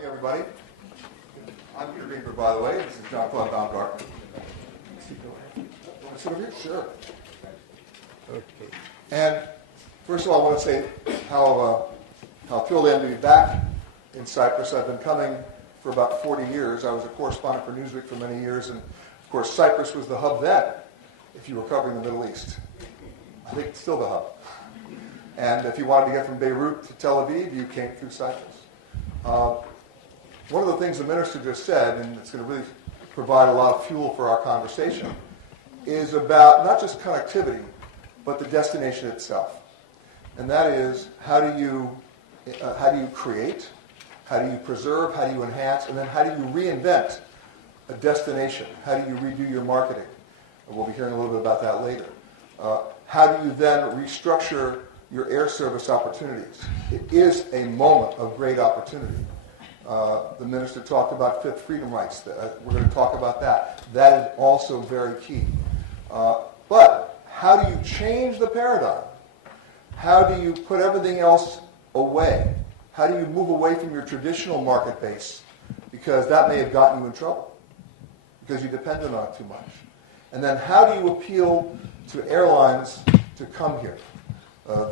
Good morning, everybody. I'm Peter Greenberg, by the way. This is Jean-Claude Baumgarten. Want to sit over here? Sure. Okay. And first of all, I want to say how thrilled I am to be back in Cyprus. I've been coming for about 40 years. I was a correspondent for Newsweek for many years, and of course, Cyprus was the hub then, if you were covering the Middle East. I think it's still the hub. And if you wanted to get from Beirut to Tel Aviv, you came through Cyprus. One of the things the minister just said, and it's going to really provide a lot of fuel for our conversation, is about not just connectivity, but the destination itself. And that is, how do you create, how do you preserve, how do you enhance, and then how do you reinvent a destination? How do you redo your marketing? And we'll be hearing a little bit about that later. How do you then restructure your air service opportunities? It is a moment of great opportunity. The minister talked about fifth freedom rights. We're going to talk about that. That is also very key. But how do you change the paradigm? How do you put everything else away? How do you move away from your traditional market base? Because that may have gotten you in trouble because you depended on it too much. And then how do you appeal to airlines to come here?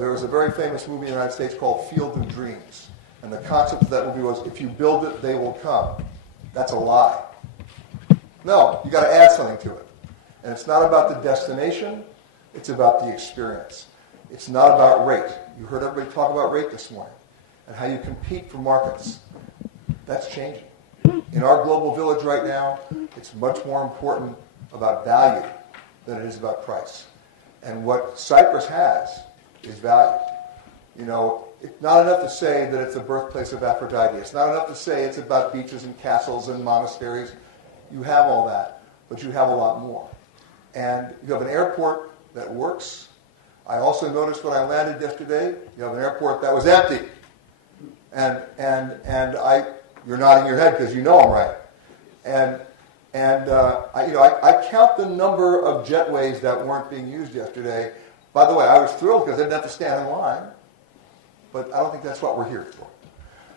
There was a very famous movie in the United States called Field of Dreams. And the concept of that movie was, if you build it, they will come. That's a lie. No, you got to add something to it. And it's not about the destination, it's about the experience. It's not about rate. You heard everybody talk about rate this morning and how you compete for markets. That's changing. In our global village right now, it's much more important about value than it is about price. And what Cyprus has is value. You know, it's not enough to say that it's the birthplace of Aphrodite. It's not enough to say it's about beaches and castles and monasteries. You have all that, but you have a lot more. And you have an airport that works. I also noticed when I landed yesterday, you have an airport that was empty. And you're nodding your head because you know I'm right. I count the number of jetways that weren't being used yesterday. By the way, I was thrilled because I didn't have to stand in line. But I don't think that's what we're here for.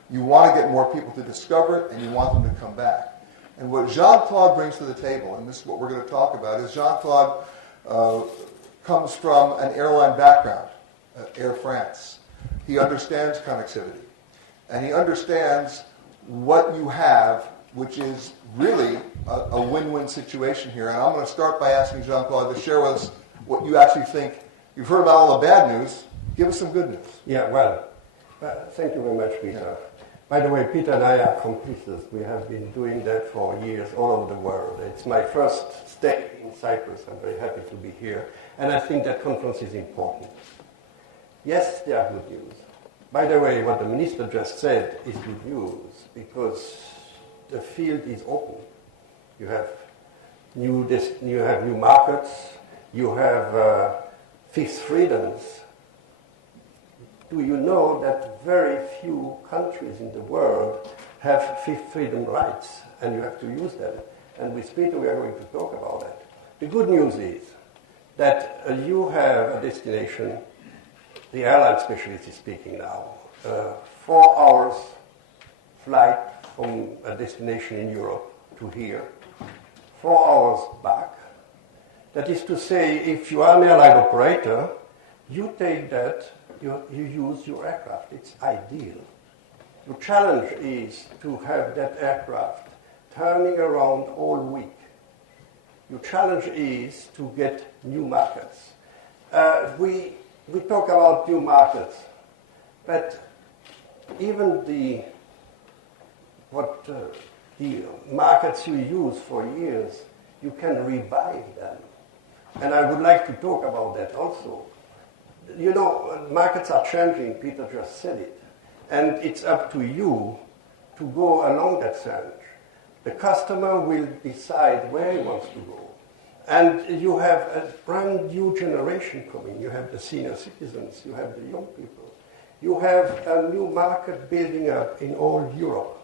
You want to get more people to discover it, and you want them to come back. And what Jean-Claude brings to the table, and this is what we're going to talk about, is Jean-Claude comes from an airline background, Air France. He understands connectivity. And he understands what you have, which is really a win-win situation here. And I'm going to start by asking Jean-Claude to share with us what you actually think. You've heard about all the bad news. Give us some good news. Yeah, well, thank you very much, Peter. By the way, Peter and I are complices. We have been doing that for years all over the world. It's my first stay in Cyprus. I'm very happy to be here. And I think that conference is important. Yes, there are good news. By the way, what the minister just said is good news because the field is open. You have new markets. You have fifth freedoms. Do you know that very few countries in the world have fifth freedom rights, and you have to use them? And with Peter, we are going to talk about that. The good news is that you have a destination, the airline specialist is speaking now, 4 hours flight from a destination in Europe to here, 4 hours back. That is to say, if you are an airline operator, you take that, you use your aircraft. It's ideal. The challenge is to have that aircraft turning around all week. Your challenge is to get new markets. We talk about new markets, but even the markets you use for years, you can revive them. And I would like to talk about that also. You know, markets are changing, Peter just said it. And it's up to you to go along that change. The customer will decide where he wants to go. And you have a brand new generation coming. You have the senior citizens, you have the young people. You have a new market building up in all Europe.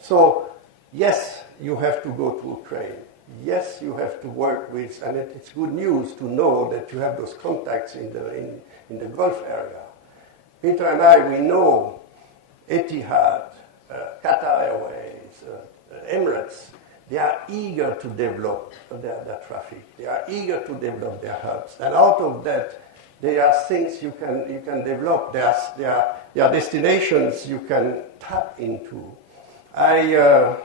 So, yes, you have to go through train. Yes, you have to work with, and it's good news to know that you have those contacts in the Gulf area. Peter and I, we know Etihad, Qatar Airways, Emirates, they are eager to develop their traffic. They are eager to develop their hubs. And out of that, there are things you can develop. There are destinations you can tap into. I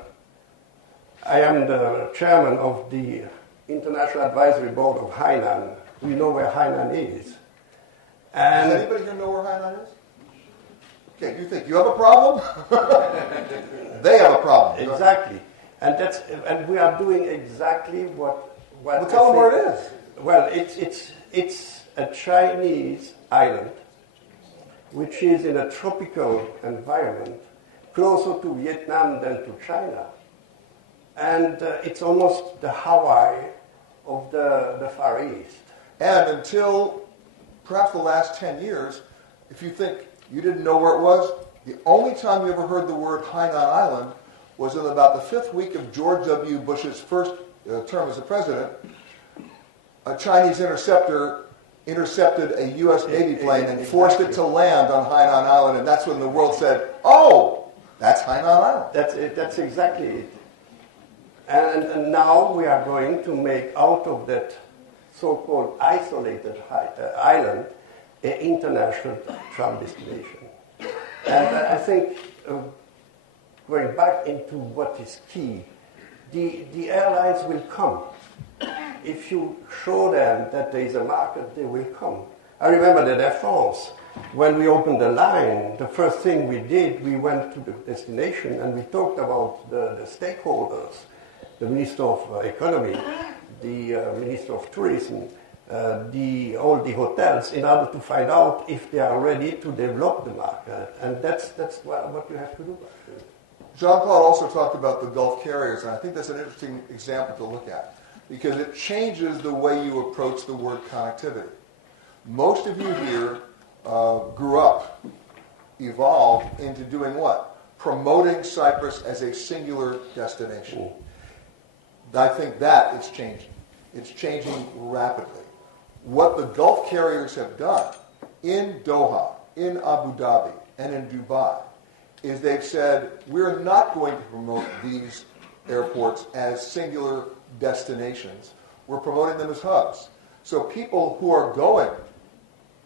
am the chairman of the International Advisory Board of Hainan. We know where Hainan is. And does anybody here know where Hainan is? Okay, you think you have a problem? They have a problem. Exactly. And we are doing exactly what well, tell them where it is. Well, it's a Chinese island, which is in a tropical environment, closer to Vietnam than to China. And it's almost the Hawaii of the Far East. And until perhaps the last 10 years, if you think you didn't know where it was, the only time you ever heard the word Hainan Island was in about the 5th week of George W. Bush's first term as a president. A Chinese interceptor intercepted a U.S. Navy plane and forced it to land on Hainan Island, and that's when the world said, oh, that's Hainan Island. That's it. That's exactly it. And now we are going to make out of that so-called isolated island an international travel destination. And I think, going back into what is key, the airlines will come. If you show them that there is a market, they will come. I remember that Air France, when we opened the line, the first thing we did, we went to the destination and we talked about the stakeholders, the Minister of Economy, the Minister of Tourism, all the hotels, in order to find out if they are ready to develop the market. And that's what you have to do. Jean-Claude also talked about the Gulf carriers, and I think that's an interesting example to look at, because it changes the way you approach the word connectivity. Most of you here grew up, evolved into doing what? Promoting Cyprus as a singular destination. I think that is changing. It's changing rapidly. What the Gulf carriers have done in Doha, in Abu Dhabi, and in Dubai is they've said, we're not going to promote these airports as singular destinations. We're promoting them as hubs. So people who are going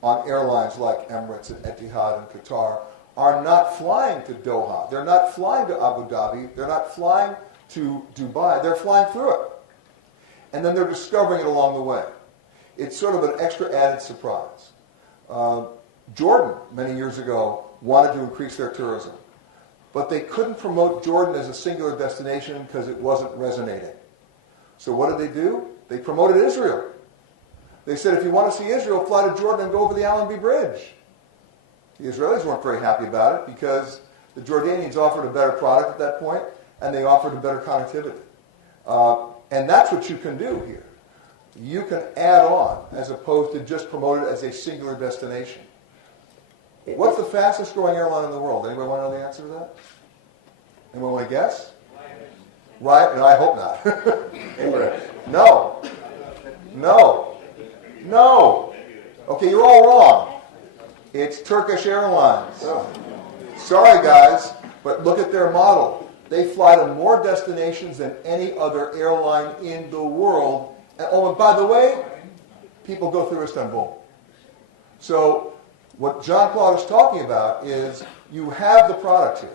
on airlines like Emirates and Etihad and Qatar are not flying to Doha. They're not flying to Abu Dhabi. They're not flying to Dubai. They're flying through it. And then they're discovering it along the way. It's sort of an extra added surprise. Jordan, many years ago, wanted to increase their tourism. But they couldn't promote Jordan as a singular destination because it wasn't resonating. So what did they do? They promoted Israel. They said, if you want to see Israel, fly to Jordan and go over the Allenby Bridge. The Israelis weren't very happy about it because the Jordanians offered a better product at that point, and they offered a better connectivity. And that's what you can do here. You can add on as opposed to just promote it as a singular destination. What's the fastest growing airline in the world? Anybody want to know the answer to that? Anyone want to guess? Right? No, I hope not. Emirates. No. No. No. Okay, you're all wrong. It's Turkish Airlines. Oh. Sorry, guys, but look at their model. They fly to more destinations than any other airline in the world. And by the way, people go through Istanbul. So what Jean-Claude is talking about is you have the product here.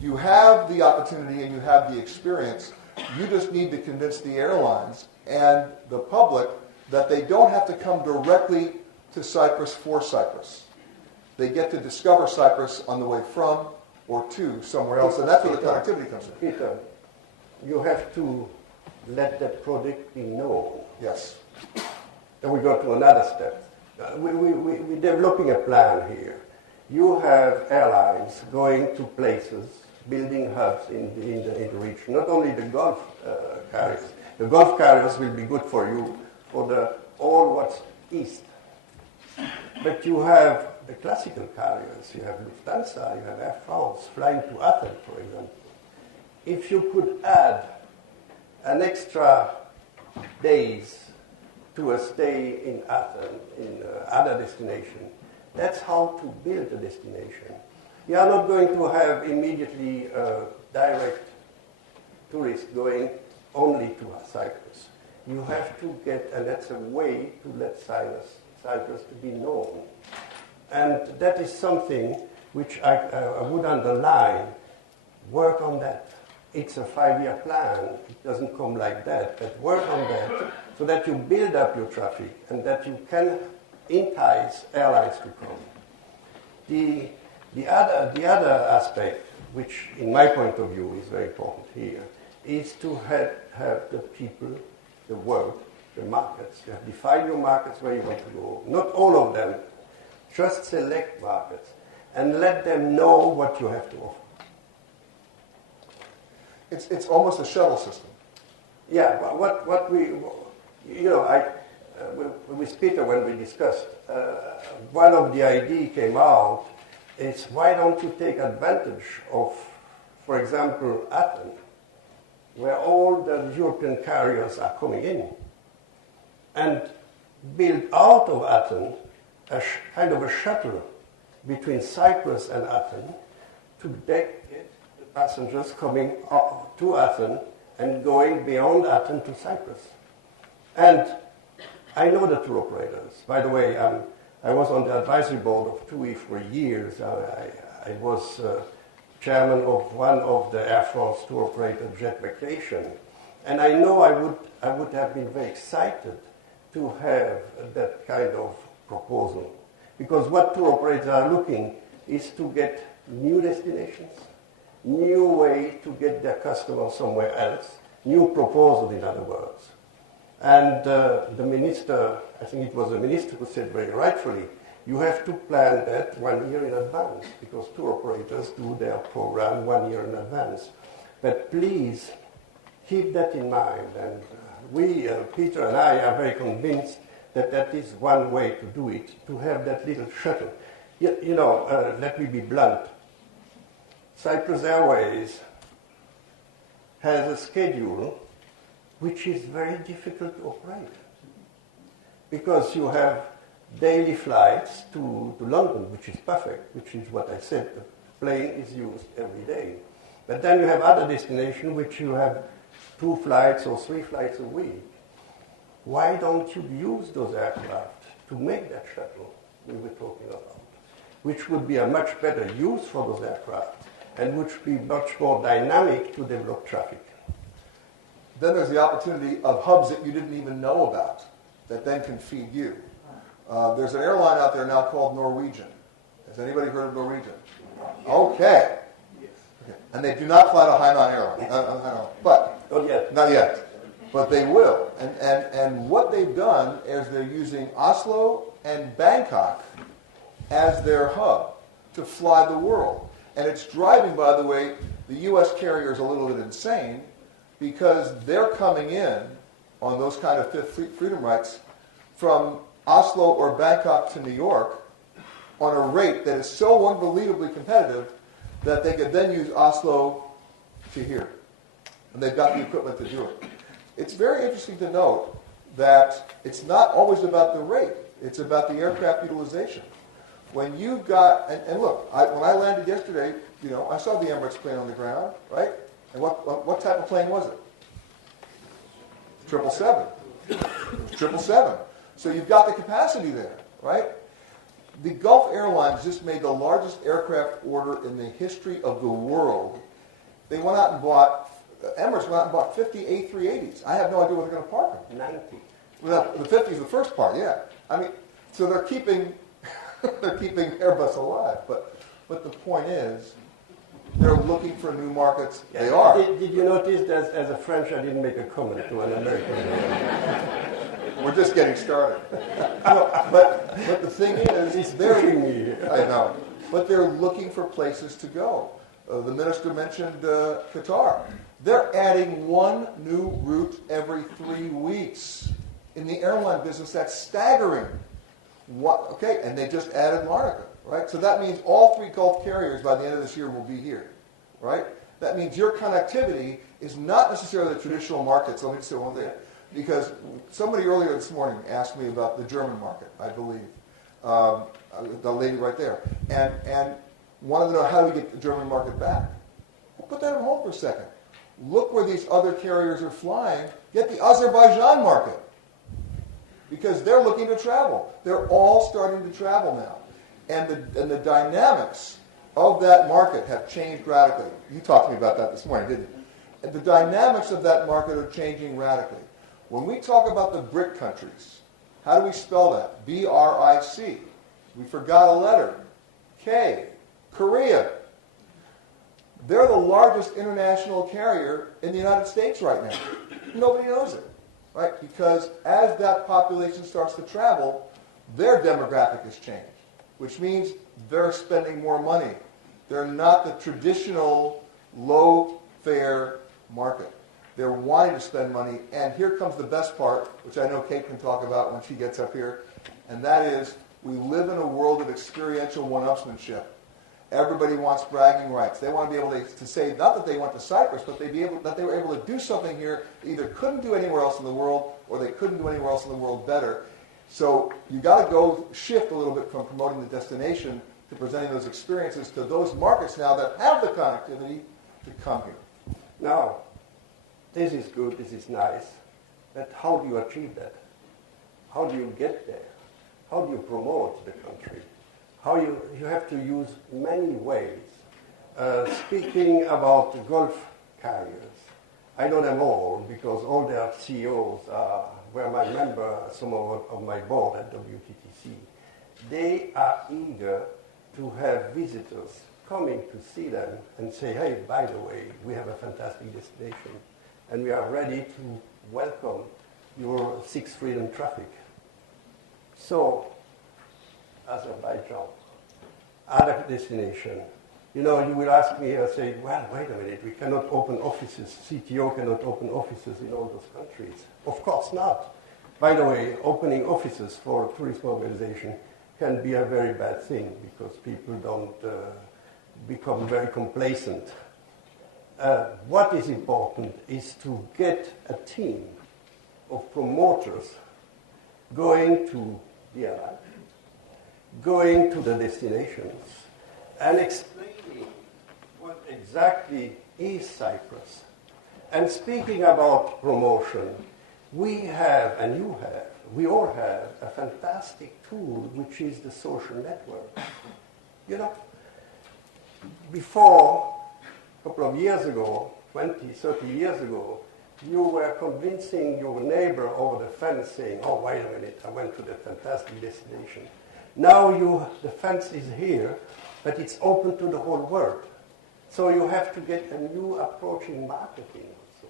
You have the opportunity and you have the experience. You just need to convince the airlines and the public that they don't have to come directly to Cyprus for Cyprus. They get to discover Cyprus on the way from or to somewhere else, and that's where the connectivity comes in. Peter, you have to let that product be known. Yes. Then we go to another step. We're developing a plan here. You have airlines going to places, building hubs in the region, not only the Gulf carriers. The Gulf carriers will be good for you for all what's east. But you have the classical carriers. You have Lufthansa, you have Air France flying to Athens, for example. If you could add an extra days to a stay in Athens, in other destination, that's how to build a destination. You are not going to have immediately direct tourists going only to Cyprus. You have to get, and that's a way to let Cyprus to be known. And that is something which I would underline. Work on that. It's a 5-year plan. It doesn't come like that. But work on that so that you build up your traffic and that you can entice airlines to come. The other aspect, which in my point of view is very important here, is to have the people, the world, the markets. You have defined your markets where you want to go. Not all of them. Just select markets and let them know what you have to offer. It's almost a shuttle system. Yeah, but what we, with Peter when we discussed, one of the ideas came out is why don't you take advantage of, for example, Athens, where all the European carriers are coming in, and build out of Athens a kind of a shuttle between Cyprus and Athens to get the passengers coming up to Athens and going beyond Athens to Cyprus. And I know the tour operators. By the way, I was on the advisory board of TUI for years. I was chairman of one of the Air France tour operator, Jet Vacation. And I know I would have been very excited to have that kind of proposal. Because what tour operators are looking is to get new destinations, new way to get their customers somewhere else, new proposals, in other words. And the minister, I think it was the minister who said very rightfully, you have to plan that 1 year in advance, because tour operators do their program 1 year in advance. But please keep that in mind. And we, Peter and I, are very convinced that that is one way to do it, to have that little shuttle. Let me be blunt. Cyprus Airways has a schedule which is very difficult to operate, because you have daily flights to London, which is perfect, which is what I said, the plane is used every day. But then you have other destinations which you have 2 flights or 3 flights a week. Why don't you use those aircraft to make that shuttle we were talking about, which would be a much better use for those aircraft and which would be much more dynamic to develop traffic. Then there's the opportunity of hubs that you didn't even know about that then can feed you. There's an airline out there now called Norwegian. Has anybody heard of Norwegian? Okay. Okay. And they do not fly to Hainan Airline. But Not yet. Not yet. But they will. And what they've done is they're using Oslo and Bangkok as their hub to fly the world. And it's driving, by the way, the U.S. carriers a little bit insane, because they're coming in on those kind of fifth freedom rights from Oslo or Bangkok to New York on a rate that is so unbelievably competitive that they could then use Oslo to here. And they've got the equipment to do it. It's very interesting to note that it's not always about the rate. It's about the aircraft utilization. When you've got, and look, when I landed yesterday, I saw the Emirates plane on the ground, right? And what type of plane was it? 777. 777. So you've got the capacity there, right? The Gulf Airlines just made the largest aircraft order in the history of the world. They went out and bought, Emirates went out and bought 50 A380s. I have no idea where they're going to park them. 90. Well, the 50 is the first part, yeah. I mean, so they're keeping Airbus alive. But the point is, they're looking for new markets. Yeah. They are. Did you notice that as a French, I didn't make a comment to an American? We're just getting started. But the thing is, they're pushing me. I know. But they're looking for places to go. The minister mentioned Qatar. They're adding one new route every 3 weeks. In the airline business, that's staggering. Okay, and they just added Larnaca, right? So that means all 3 Gulf carriers by the end of this year will be here, right? That means your connectivity is not necessarily the traditional markets. Let me just say one thing. Because somebody earlier this morning asked me about the German market, I believe. The lady right there. And wanted to know how do we get the German market back. Well, put that on hold for a second. Look where these other carriers are flying. Get the Azerbaijan market. Because they're looking to travel. They're all starting to travel now. And the dynamics of that market have changed radically. You talked to me about that this morning, didn't you? And the dynamics of that market are changing radically. When we talk about the BRIC countries, how do we spell that? B-R-I-C. We forgot a letter. K. Korea. They're the largest international carrier in the United States right now. Nobody knows it, right? Because as that population starts to travel, their demographic has changed, which means they're spending more money. They're not the traditional low-fare market. They're wanting to spend money, and here comes the best part, which I know Kate can talk about when she gets up here, and that is we live in a world of experiential one-upsmanship. Everybody wants bragging rights. They want to be able to say, not that they went to Cyprus, but that they were able to do something here they either couldn't do anywhere else in the world or they couldn't do anywhere else in the world better. So you got to go shift a little bit from promoting the destination to presenting those experiences to those markets now that have the connectivity to come here. Now, this is good, this is nice, but how do you achieve that? How do you get there? How do you promote the country? How you have to use many ways. Speaking about the Gulf carriers, I know them all because all their CEOs were my member, some of my board at WTTC. They are eager to have visitors coming to see them and say, hey, by the way, we have a fantastic destination and we are ready to welcome your Sixth Freedom traffic. So, Azerbaijan, other destination. You know, you will ask me, I say, well, wait a minute, we cannot open offices, CTO cannot open offices in all those countries. Of course not. By the way, opening offices for a tourism organization can be a very bad thing because people don't become very complacent. What is important is to get a team of promoters going to the airline, going to the destinations, and explaining what exactly is Cyprus. And speaking about promotion, we have, and you have, we all have a fantastic tool, which is the social network. You know, before, a couple of years ago, 20, 30 years ago, you were convincing your neighbor over the fence saying, oh, wait a minute, I went to the fantastic destination. Now the fence is here, but it's open to the whole world. So you have to get a new approach in marketing also.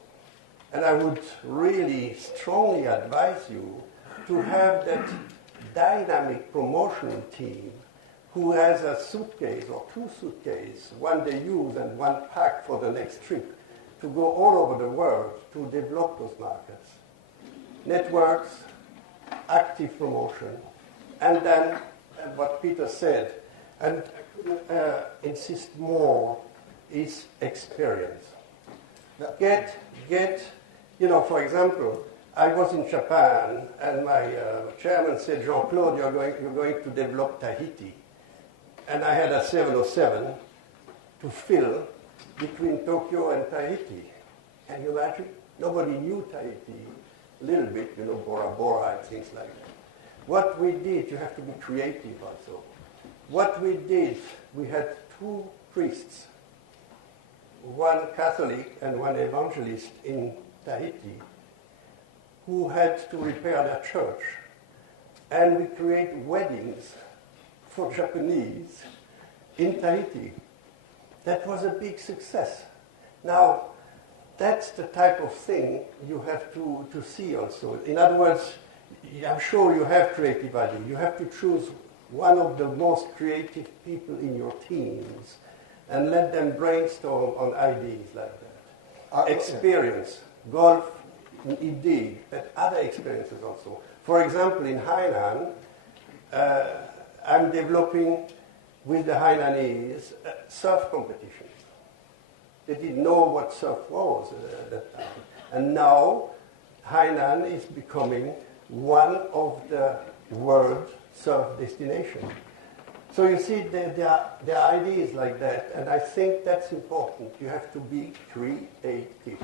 And I would really strongly advise you to have that dynamic promotion team who has a suitcase or two suitcases, one they use and one packed for the next trip, to go all over the world to develop those markets. Networks, active promotion, and then what Peter said, and I couldn't insist more, is experience. Get, you know, for example, I was in Japan, and my chairman said, Jean-Claude, you're going to develop Tahiti. And I had a 707 to fill between Tokyo and Tahiti. Can you imagine? Nobody knew Tahiti. A little bit, you know, Bora Bora and things like that. What we did, you have to be creative also. What we did, we had two priests, one Catholic and one evangelist in Tahiti, who had to repair their church. And we create weddings for Japanese in Tahiti. That was a big success. Now, that's the type of thing you have to see also. In other words, I'm sure you have creative value. You have to choose one of the most creative people in your teams and let them brainstorm on ideas like that. Experience, golf, indeed, but other experiences also. For example, in Hainan, I'm developing with the Hainanese surf competitions. They didn't know what surf was at that time. And now Hainan is becoming one of the world surf destinations. So you see, there are ideas like that, and I think that's important. You have to be creative.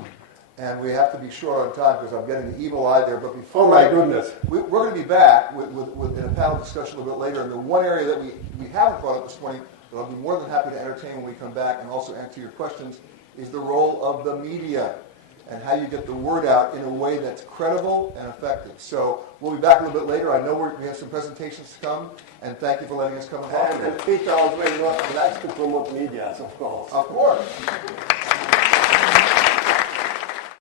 And we have to be short on time because I'm getting the evil eye there. But before Oh my goodness. we're going to be back in a panel discussion a little bit later. And the one area that we haven't brought up this morning, but I'll be more than happy to entertain when we come back and also answer your questions, is the role of the media and how you get the word out in a way that's credible and effective. So we'll be back a little bit later. I know we have some presentations to come, and thank you for letting us come and talk to you. And Peter always likes to promote media, of course. Of course.